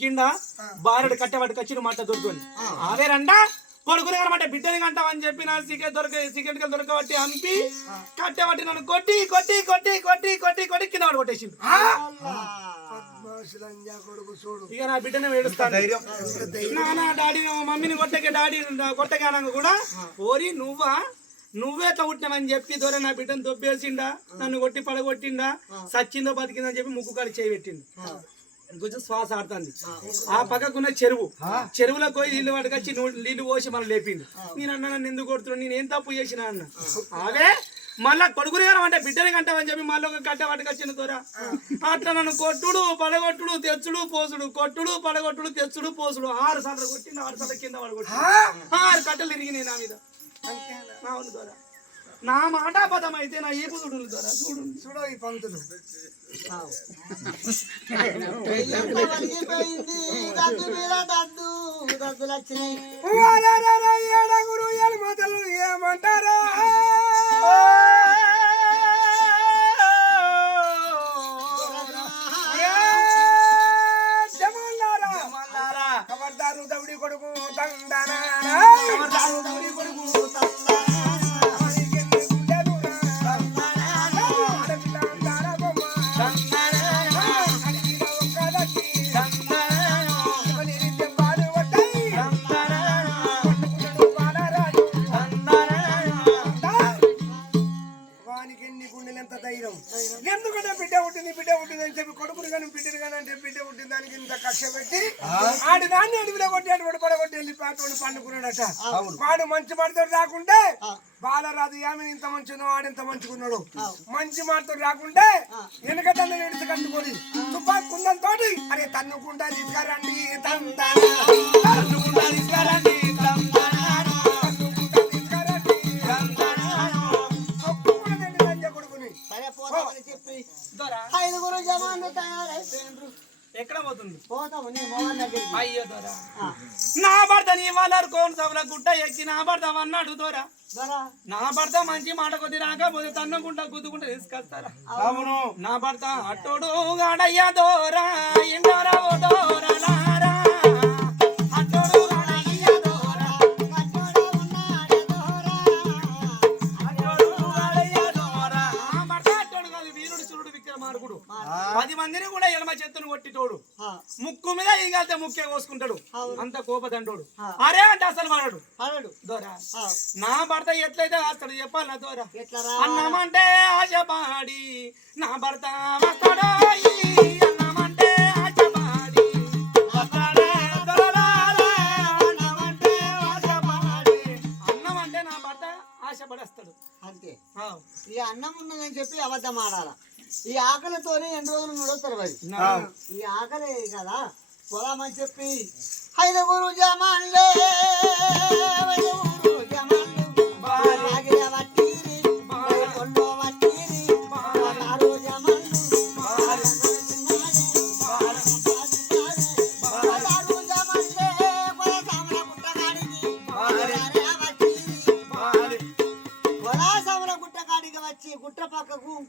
కింద బారెడు కట్టబట్టి కచ్చిన మాట దొరుకుని. అదే రండా? కొడుకుని కనమాట బిడ్డని కంటావని చెప్పి నా సికెట్ దొరక సికెట్ దొరకబట్టి అంపి కట్టబట్టి నన్ను కొట్టి కొట్టి కొట్టి కొట్టి కొట్టి కొట్టి కింద కొడుకు చూడు. ఇక నా బిడ్డని వేడుస్తాను నాన్న డాడీ మా మమ్మీని కొట్టకే డాడీ కొట్టకే అనగా కూడా ఓరి నువ్వా? నువ్వే తవ్వుట్టినావని చెప్పి దొర నా బిడ్డను దొబ్బేసిండా నన్ను కొట్టి పడగొట్టిండా సచ్చిందో బతికిందో అని చెప్పి ముక్కు కాడి చేయి పెట్టిండు. కొంచెం శ్వాస ఆడుతుంది. ఆ. పక్కకున్న చెరువు. చెరువులో పోయి నీళ్ళు పట్టుకొచ్చి నీళ్ళు పోసి మనం లేపిండు. నేను అన్న నన్ను ఎందుకు కొడుతున్నాను నేను ఏం తప్పు చేసిన అన్న? అవే? మళ్ళా కొడుకుని అంటే బిడ్డని కంటావని చెప్పి మళ్ళీ ఒక కట్ట పట్టుకొచ్చిన దొర. అట్లా నన్ను కొట్టుడు పడగొట్టుడు తెచ్చుడు పోసుడు. కొట్టుడు పడగొట్టుడు తెచ్చుడు పోసుడు. ఆరు సార్లు కొట్టిండు ఆరు సార్లు కింద పడగొట్టి ఆరు కట్టలు ఇరిగినాయి నా మీద. నా మాట పదం అయితే నా ఏ పుదుడు దొర. చూడు చూడు ఈ పంతులు. వలిగిపోయింది దద్దు మీద దద్దు దద్దులు వచ్చినాయి ఏడగురు ఎలుమతలు ఏమంటారా దాన్ని అడవిలో కొట్టి అటు పడగొట్టి పండుకున్నాడట. వాడు మంచి మాటతో రాకుంటే బాలరాజు ఆమె ఇంత మంచిదో ఆడింత మంచుకున్నాడు మంచి మాటతో రాకుంటే వెనక తల్లి నిడిచి కట్టుకొని తుపాకు కుందం తోటి అరే తన్నుకుంటా తీసుకురండి. తన్నుకుంటా దొర ఐదుగురు తయారైపోయిండ్రు ఎక్కడ పోతుంది? పోతాము నీ మోహన్ దగ్గరికి. అయ్యో దొర. నా భర్త నీ వాళ్ళరు కోన్ సభల గుట్ట ఎక్కి నా భర్త అన్నాడు దొర. దొరా. నా భర్త మంచి మాట కొద్ది రాకపోతే తన్నుకుంటా గుద్దుకుంటా తీసుకొస్తారా? అవును. నా భర్త అట్టోడు గాడయ్యా దోరా ఎండోరా ఓ దోరలారా కోసుకుంటాడు అంత కోపదండోడు. అరే అంటే అసలు వాడాడు. దోరా. నా భర్త ఎట్లయితే వస్తాడు చెప్పాలి నా దోరా అన్నమంటే ఆశపాడి నా భర్త వస్తాడో అన్నమంటే ఆశపాడి అన్నమంటే ఆశపాడి. అన్నం అంటే నా భర్త ఆశపడేస్తాడు. అంతే. ఈ అన్నం ఉన్నదని చెప్పి అబద్ధం ఆడాల? ఈ ఆకలితోనే ఎన్ని రోజులు నడుస్తారు మరి? ఈ ఆకలి కదా? పొలమని చెప్పి ఐదుగురు జమాన్లే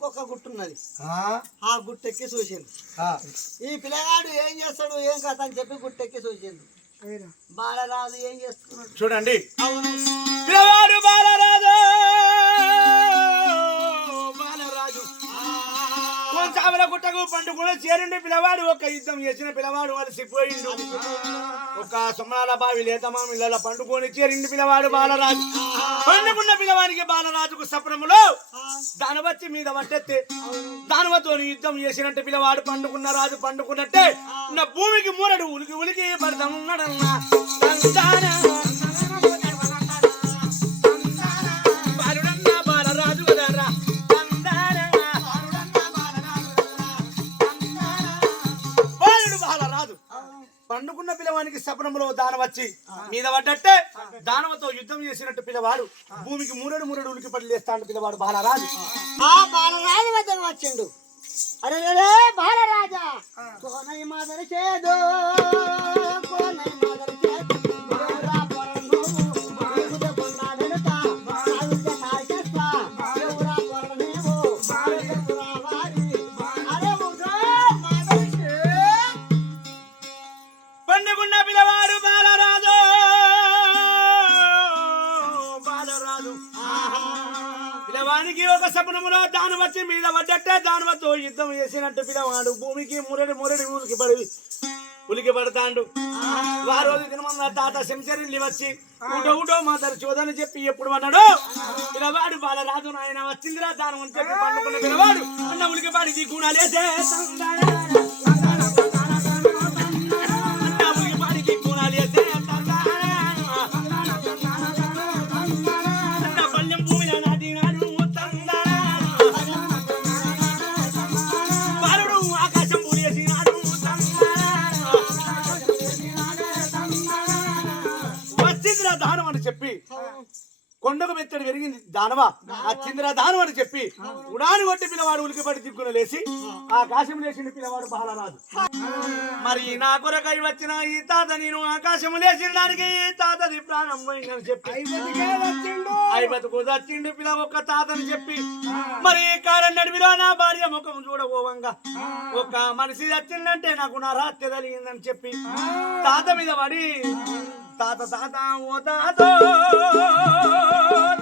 ఇంకొక గుట్ట ఉన్నది. ఆ? గుట్టెక్కి చూసిండు ఈ పిల్లగాడు ఏం చేస్తాడు ఏం కథ అని చెప్పి గుట్టెక్కి చూసిండు బాలరాజు ఏం చేస్తున్నాడు? చూడండి. బాలరాజు! కొంచామల గుట్టకు పండుకుని చేరుండి పిల్లవాడు ఒక యుద్ధం చేసిన పిల్లవాడు వాడు సిపోయిండు ఒక సొమ్మల బావి లేతమా ఇళ్ళ పండుకొని చేరిండి పిల్లవాడు బాలరాజు. పండుకున్న పిల్లవాడికి బాలరాజుకు సప్రములో దానవచ్చి మీద పట్టెత్తి దానవతో యుద్ధం చేసినట్టు పిల్లవాడు పండుకున్న రాజు పండుకున్నట్టే నా భూమికి మూరడు ఉలికి ఉలికి పడతాం పండుకున్న సపనములో దానం వచ్చి మీద పడ్డట్టే దానవతో యుద్ధం చేసినట్టు పిల్లవాడు భూమికి మూరడు మూరడు ఉలికి పడి లేస్తాడు పిల్లవాడు బాలరాజు. ఆ బాలరాజు వద్దకు వచ్చిండు. అరే బాలరాజా కోనై మాదరి చేదు కోనై మాదరి చేదు. ఒక సపనములో దాని వచ్చి మీద పడ్డట్టే దానివతో యుద్ధం చేసినట్టు పిల్లవాడు. భూమికి మురడి మురడి ఊరికి పడి ఉలికి పడతాండు. ఆ రోజు దినమన్న తాత శంకరిల్లి వచ్చి ఊటో ఊటో మా తర చూదని చెప్పి ఎప్పుడు అన్నాడు? పిల్లవాడు బాలరాజు నాయన వచ్చిందిరా దానం అని చెప్పి పండుకున్న పిల్లవాడు. అన్న ఉలికి పడి నీ దానవా? వచ్చిందిరా దానం అని చెప్పి ఉడాని కొట్టి పిల్లవాడు ఉలికిపడి దిక్కున లేచి ఆకాశం లేచిన పిల్లవాడు బాలరాజు మరి నా కొరకై వచ్చిన ఈ తాత నేను ఆకాశం లేచిన దానికి ఈ తాతది ప్రాణం పోయిందని చెప్పి వచ్చిండు. ఐబతుకు దచ్చిండు పిల్ల ఒక్క తాతని చెప్పి మరి కారం నడిమిలో నా భార్య ముఖం చూడబోవంగా. ఒక మనిషి వచ్చిందంటే నాకు నా రాత్రి కలిగిందని చెప్పి తాత మీద పడి తాత తాత ఓ తాత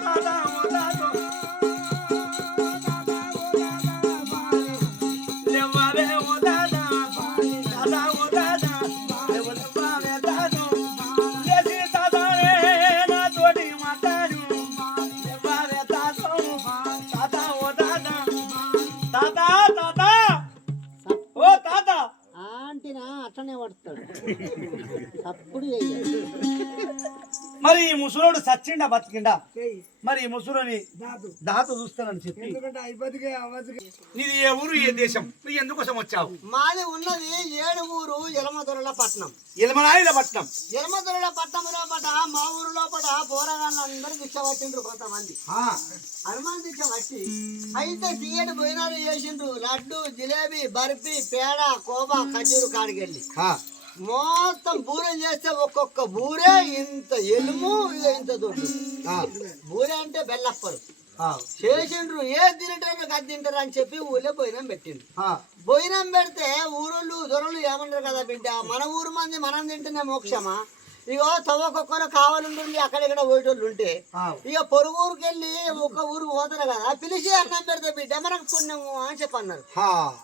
తాత మరి ఈ ముసలోడు సచ్చిండా బతికిండా. మరి దాదు దాత. చూస్తానని చెప్పి. నీది ఏ ఊరు ఏ దేశం? నువ్వు ఎందుకోసం వచ్చావు? మాది ఉన్నది ఏడుగురు ఎలమదొరల పట్నం ఇలమనాయుల పట్నం ఎలమదొరల పట్నం లోపట మా ఊరు లోపట పోరగాళ్ళందరూ దీక్ష పట్టిండ్రు కొంతమంది. హనుమాన్ దీక్ష పట్టి అయితే తీయటి భోజనాలు చేసిండ్రు. లడ్డు జిలేబీ బర్ఫీ పేడ కోబా ఖజూరు కాడికెళ్ళి. మొత్తం బూరెం చేస్తే ఒక్కొక్క బూరే ఇంత ఎలుము ఇంత దొడ్డు. బూరె అంటే బెల్లప్పరు చేసిండ్రు ఏ తింటారు అది తింటారు అని చెప్పి ఊళ్ళో భోజనం పెట్టిండ్రు. భోజనం పెడితే ఊరుళ్ళు దొరలు ఏమన్నారు కదా బిడ్డ? మన ఊరు మంది మనం తింటేనే మోక్షమా? ఇగో తవ్వకొక్కరు కావాలంటుంది అక్కడిక్కడ పోయేటోళ్ళు ఉంటే ఇక పొరుగు ఊరికి వెళ్ళి ఒక ఊరికి పోతారు కదా పిలిచి అన్నం పెడితే బిడ్డ మనకు పుణ్యము అని చెప్పన్నారు.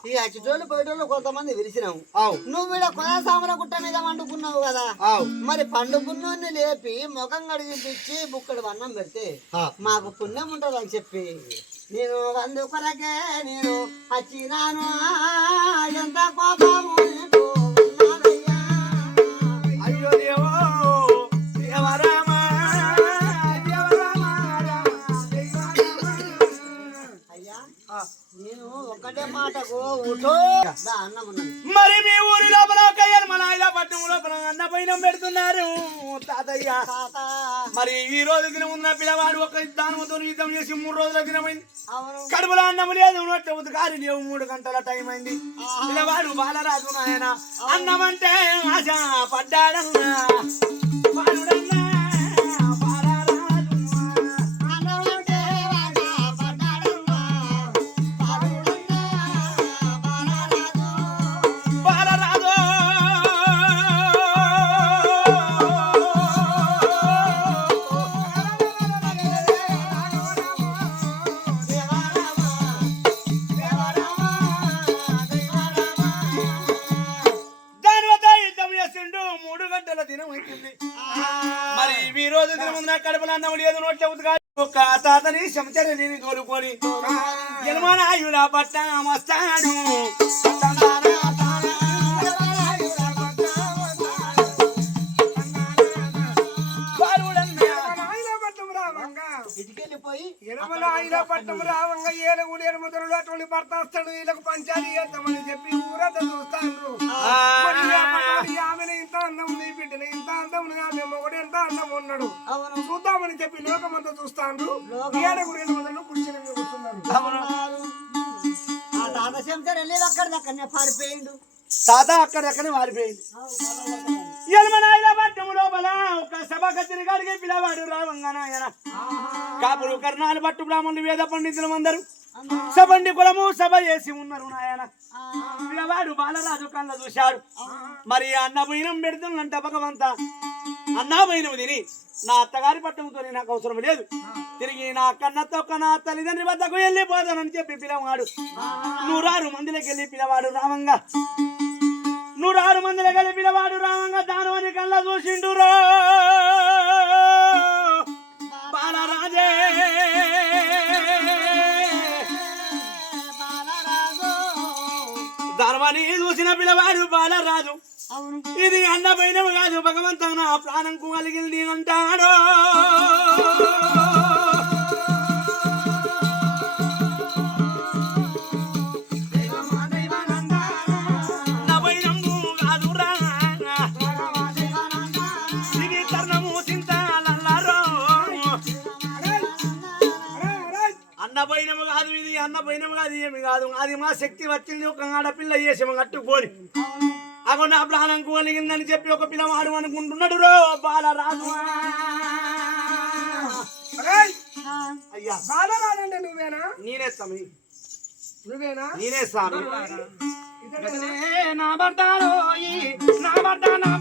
ఈ అచ్చిటోళ్ళు పోయేటోళ్ళు కొంతమంది పిలిచినాము నువ్వు ఇక్కడ కొనసామల గుట్ట మీద వండుకున్నావు కదా మరి పండుకున్నోని లేపి ముఖం కడిగిపించి బుక్కడు అన్నం పెడితే మాకు పుణ్యం ఉంటది అని చెప్పి నేను అందుకొరకే నేను వచ్చినాను ఎంత కోపము. 这年味 మరి మీ ఊరి లోపల ఒక ఎలమనాయుల పట్నం లోపల అన్న పైన పెడుతున్నారు తాతయ్య. తాత. మరి ఈ రోజు దినం ఉన్న పిల్లవాడు ఒక దానంతో యుద్ధం చేసి మూడు రోజుల దినమైంది కడుపులో అన్నం లేదు నోట్లో ఉతకాలి లేవు మూడు గంటల టైం అయింది. పిల్లవాడు బాలరాజు నాయన. అన్నం అంటే ఆశ పడ్డాడన్నా. ఒక తాతని శంచరని కోలుకొని యలమానాయుల పట్టణం వస్తాడు. ఏనుగులు ఎనుమదులు అటువంటి భర్తాస్తాడు వీళ్ళకు పంచాలి చేద్దామని చెప్పి ఊరంతా పట్టణానికి ఆమెను ఇంత అందం ఉంది ఈ బిడ్డను ఇంత అందం ఉంది ఆమె మొగడు ఎంత అందం ఉన్నాడు. అవును. చూద్దామని చెప్పి లోకమంతా చూస్తాండ్రు. ఏనుగులు ఎనుమదులు కుర్చీల మీద కూర్చున్నారు. ఆ తాత అక్కడ దక్కనే పారిపోయిండు. తాత అక్కడెక్కడే మారిపోయింది యలమనాయుల లోపల ఒక రావంగానాయన కాపులు కర్ణాలు పట్టు బ్రాహ్మణులు వేద పండితులు అందరూ. సబండి కులము సభ చేసి ఉన్నారు నాయన. పిల్లవాడు బాలరాజు కళ్ళ చూశాడు. మరి అన్న బీనం పెడుతుందంట భగవంత. అన్నామైనవి తిని నా అత్తగారి పట్టణంతో నాకు అవసరం లేదు. తిరిగి నా కన్నతో నా తల్లిదండ్రి వద్దకు వెళ్ళిపోతానని చెప్పి పిలవాడు. నూరారు మందిలోకి వెళ్ళి పిలవాడు రామంగా. నూరారు మందిలోకి వెళ్ళి పిలవాడు రామంగా దాని కళ్ళ చూసిండు బాలరాజే. ధర్మని చూసిన పిలవాడు బాలరాజు. ఇది అన్నపైనవి కాదు భగవంత నా ప్రాణం కలిగింది అంటాడు. అది మా శక్తి వచ్చింది ఒక ఆడపిల్ల చేసాము కట్టుకోని అగో నా ప్రాణం కోలిగిందని చెప్పి ఒక పిల్లవాడు అనుకుంటున్నాడు రో బాలరాజు అయ్యా. బాలరాజంటే నువ్వేనా? నేనే స్వామి. నువ్వేనా? నేనే స్వామి? నా భర్తలో నా భర్త నా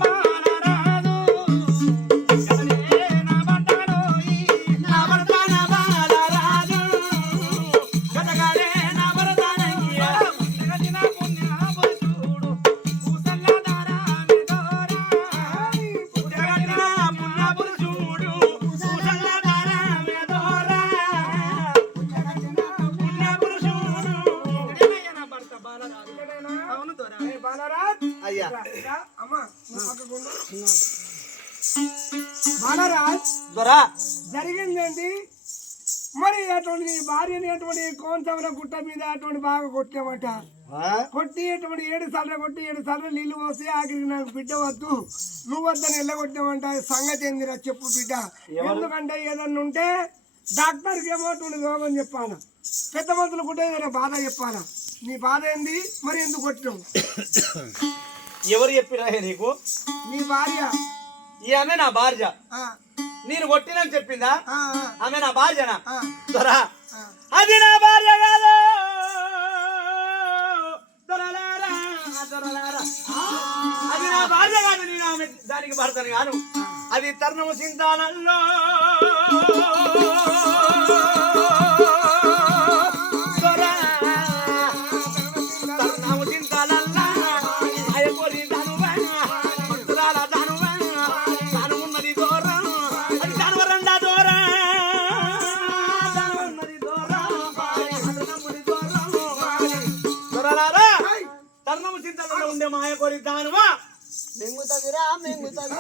కోనసమర గుట్ట మీద అటువంటి బాగా కొట్టామట కొట్టి అటువంటి ఏడు సార్లు కొట్టి ఏడు సార్లు నీళ్ళు పోసి ఆఖరికి నాకు బిడ్డ వద్దు. నువ్వు వద్దని వెళ్ళగొట్టామంట సంగతి ఏందిరా చెప్పు బిడ్డ. ఎందుకంటే ఏదన్నా ఉంటే డాక్టర్కి ఏమో అటువంటి రోగం చెప్పాను. పెద్ద మనుషులు కూడా ఏదైనా బాధ చెప్పాలా నీ బాధ ఏంది? మరి ఎందుకు కొట్టావు ఎవరు చెప్పిరా నీకు? నీ భార్య. ఈ ఆమె నా భార్య. నేను కొట్టినని చెప్పిందా? ఆమె నా భార్యనా. అది నా భార్య అది నా భార్య కాదు నేను ఆమె దానికి భర్తను కాను అది తరుణము చింతానల్లో మాయకొరి దానువా? మింగుతదిరా మింగుతది.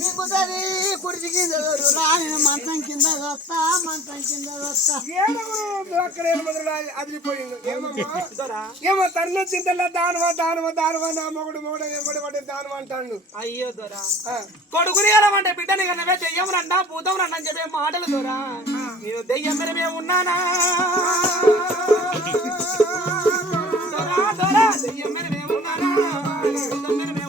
మింగుతది. కుడిచి కింద మంచం వస్తా మంచం వస్తా మంది ఏమో తన్న చింతల్లో దానవా దానవా దానవా నా మొగుడు మొగుడు మొగుడు మొగుడు దానవా అంటాడు. అయ్యో దొరా. ఆ, కొడుకుని అంటే బిడ్డని కన్నవే దెయ్యం రండా భూతం రండా అని చెప్పే మాటలు దొరా. నేను దెయ్యం మేరమే ఉన్నానా? దొరా దొరా దెయ్యం మేరమే ఉన్నానా? నేను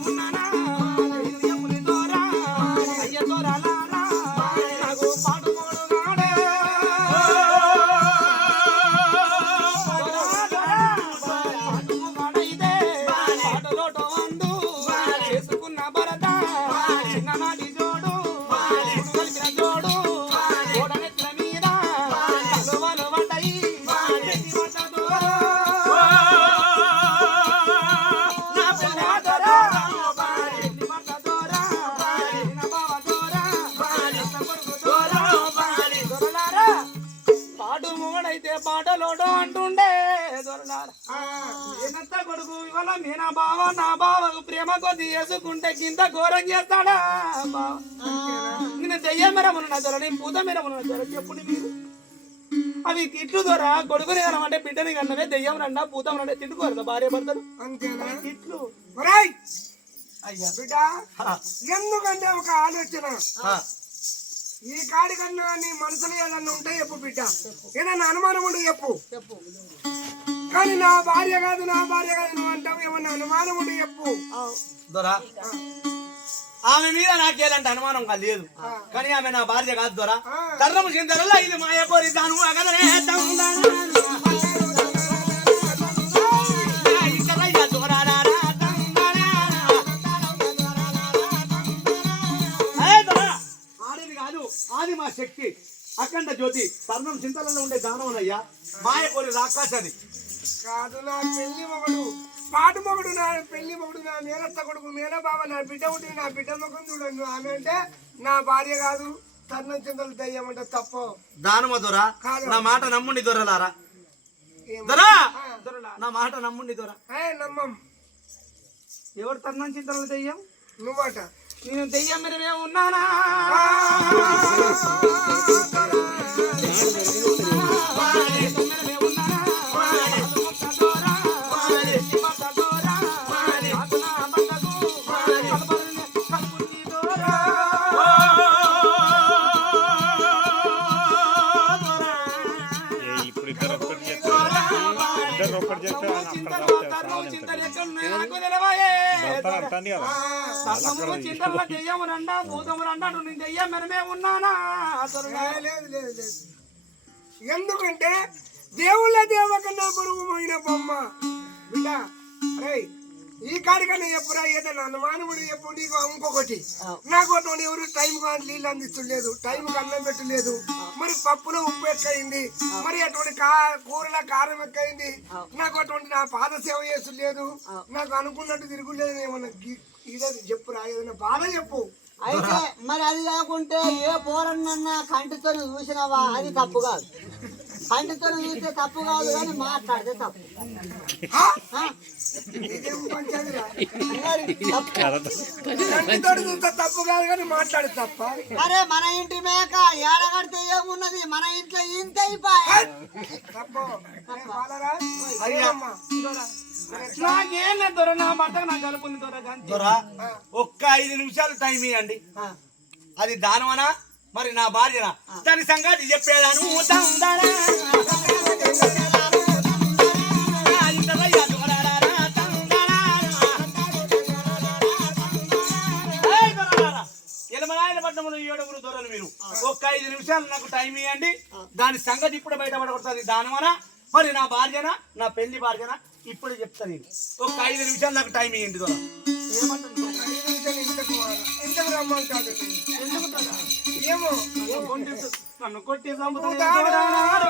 కొడుకు ఇవాళ మీ నా బావ నా బావకు ప్రేమ కొద్ది వేసుకుంటే కింద ఘోరం చేస్తాడా? బావ నేను దెయ్యం మెరమున దొర నేను పూత మెరమున దొర చెప్పుడు మీరు. అవి తిట్లు దొర కొడుకుని కనమంటే బిడ్డని కన్నవే దెయ్యం రండా పూతం రండా తిట్టుకోరు భార్య భర్తలు? అంతేనా? తిట్లు. ఒరేయ్! అయ్యా. బిడ్డ ఎందుకంటే ఒక ఆలోచన? ఈ కాడి కన్నా నీ మనసులో ఏదన్నా ఉంటే చెప్పు బిడ్డ. ఏదన్నా అనుమానం ఉంటే చెప్పు. చెప్పు. కానీ నా భార్య కాదు నా భార్య కాదు నువ్వు అంటావు ఏమన్నా అనుమానం ఉంటే చెప్పు. దొర. ఆమె మీద నాకేలంటే అనుమానం కాదు లేదు. కానీ ఆమె నా భార్య కాదు దొర. తర్రము చింతరల్లా ఇది మాయ కోరి దాను అగదరే శక్తి. అఖండ జ్యోతి. తర్ణం చింతలలో ఉండే దానవనయ్యా మాయ కోరి రాకాశని కాదు నా పెళ్ళి మొగడు పాటు మొగడు నా పెళ్ళి మొగడు నా మేనత్త కొడుకు మేనబావ నా బిడ్డ ఉంటుంది నా బిడ్డ ముఖం చూడండి ఆమె అంటే నా భార్య కాదు తరుణం చింతలు దయ్యమంటే తప్పు దానమ దొర. నా మాట నమ్ముండి దొరలారా దొరా నా మాట నమ్ముండి దొర ఏ నమ్మం ఎవరు తరుణం చింతలు దెయ్యం నువ్వట నేను దెయ్యం మీరే ఉన్నానా అంటుంది కదా. చింతల దెయ్యం రండా భూతం రండా నువ్వు నేను దెయ్యం మెరమే ఉన్నానా? లేదు లేదు లేదు ఎందుకంటే దేవుళ్ళ దేవకన్నా బరువు పోయిన బొమ్మ. బిడ్డ రేయ్ ఈ కాడికన్నా చెప్పురా ఏదైనా అనుమానముడు చెప్పు నీకు ఇంకొకటి. నాకు అటువంటి ఎవరు టైం కానీ నీళ్ళు అందించలేదు టైం అన్నం పెట్టలేదు. మరి పప్పులో ఉప్పు ఎక్కువైంది మరి అటువంటి కూరల కారం ఎక్కువైంది నాకు అటువంటి నా పాద సేవ చేస్తలేదు నాకు అనుకున్నట్టు తిరుగులేదు. ఏమన్నా ఇదే చెప్పురా? ఏదైనా బాధ చెప్పు. అయితే మరి అది కాకుంటే ఏ పోరన్నన్నా కంటితో చూసినావా? అది తప్పు కాదు. కంటితో చూస్తే తప్పు కాదు కానీ మాట్లాడితే తప్పు. తప్పు. తప్పు కాదు కానీ మాట్లాడు తప్ప. అరే మన ఇంటి మేక ఏడగడితే ఏమున్నది? మన ఇంట్లో ఇంత. నాకేం దొర నా దొర ఒక్క ఐదు నిమిషాలు టైం ఇవ్వండి అది దానవనా మరి నా భార్యనా. దాని సంగతి చెప్పేదాను. పట్టణంలో ఏడుగురు దొరలు మీరు. ఒక్క ఐదు నిమిషాలు నాకు టైం ఇవ్వండి దాని సంగతి ఇప్పుడు బయటపడబడుతుంది దానవనా మరి నా భార్యనా నా పెళ్ళి భార్యనా ఇప్పుడు చెప్తా నేను. ఒక్క ఐదు నిమిషాలు నాకు టైం ఇవ్వండి దొర. ఐదు నిమిషాలు ఇంతకు పోవాలా? ఏమో? నన్ను కొట్టి చంపుతాడు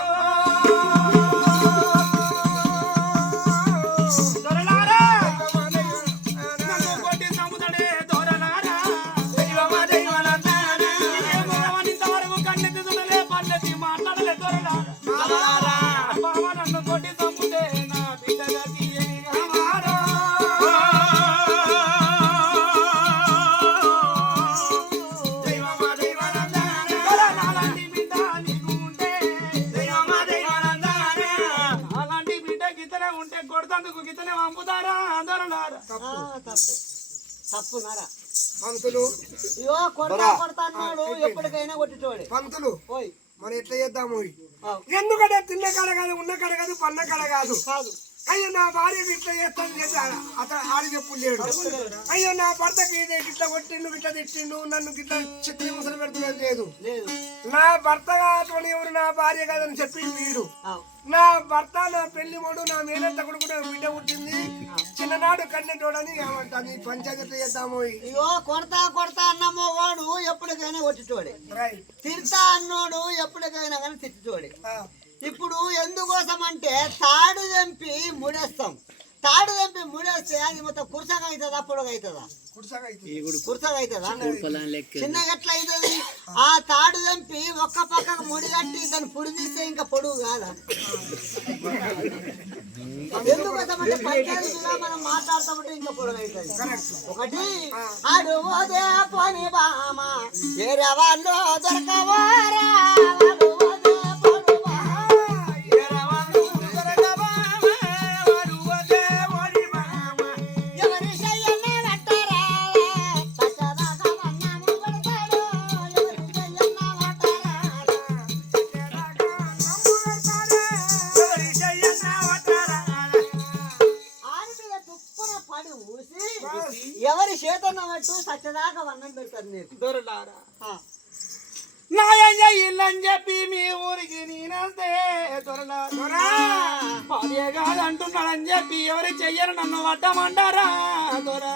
గితనే ఉంటే కొడుతందుకు గితనే పంపుతారా? దొరలారా ఆ, తప్పు. తప్పు నరా. పంతులు. ఇగో కొడతా కొడతా అన్నాడు ఎప్పటికైనా కొట్టిటోడే. పంతులు పోయి. మరి ఎట్లా చేద్దాము ఎందుకంటే తిన్న కాడ కాదు ఉన్న కాడ కాదు పన్న కాడ కాదు. కాదు. అయ్యో నా భార్య ఇట్లా చేస్తాను చేసి అతను ఆడి చెప్పు లేడు. అయ్యో నా భర్తకి ఇది ఇట్లా కొట్టిండు ఇట్లా తిట్టిండు నన్ను ఇట్లా చిత్రీ ముసలు పెడుతున్నది లేదు. నా భర్త కాదని ఎవరు నా భార్య కాదని చెప్పి వీడు. నా భర్త నా పెళ్ళి మొడు నా మేనత్త కొడుకు నా బిడ్డ పుట్టింది. చిన్ననాడు కన్నెటోడని ఏమంటాను. ఈ పంచాయతీ చేద్దాము ఇగో కొడతా కొడతా అన్నమో వాడు ఎప్పటికైనా కొట్టిటోడే. తిడతా అన్నోడు ఎప్పటికైనా కానీ తిట్టుతోడే ఇప్పుడు ఎందుకోసం అంటే తాడు తెంపి ముడేస్తాం. తాడు తెంపి ముడేస్తే అది మొత్తం కుర్చగా అవుతుందా పొడగా అవుతుందా? అయితే కుర్చగా అవుతుందా? చిన్నగా ఎట్లా అవుతుంది. ఆ తాడు తెంపి ఒక్క పక్కకు ముడి కట్టి దాన్ని పొడి తీస్తే ఇంకా పొడుగు కాదా? ఎందుకోసం అంటే పంచాయతీగా మనం మాట్లాడతామంటే ఇంకా పొడవు అవుతుంది. ఒకటి అడుగుదే పోని బామ. ఏరే వాళ్ళు దొరకవారా? చెయ్యరు నన్ను పట్టమంటారా దొరా.